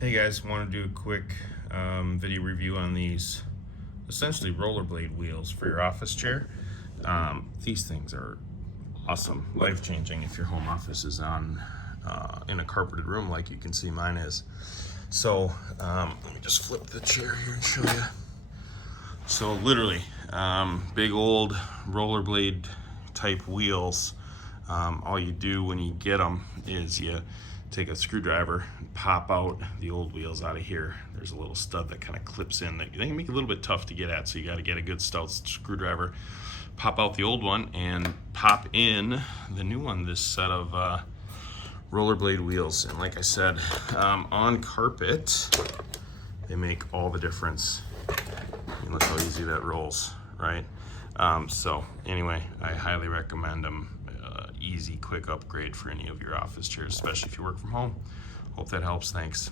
Hey guys, want to do a quick video review on these essentially rollerblade wheels for your office chair. These things are awesome, life-changing if your home office is on in a carpeted room like you can see mine is. So let me just flip the chair here and show you. So literally, big old rollerblade type wheels. All you do when you get them is you take a screwdriver and pop out the old wheels out of here. There's a little stud that kind of clips in that they can make it a little bit tough to get at, so you got to get a good stout screwdriver. Pop out the old one and pop in the new one, this set of rollerblade wheels. And like I said, on carpet, they make all the difference. And look how easy that rolls, right? So anyway, I highly recommend them. Easy, quick upgrade for any of your office chairs, especially if you work from home. Hope that helps. Thanks.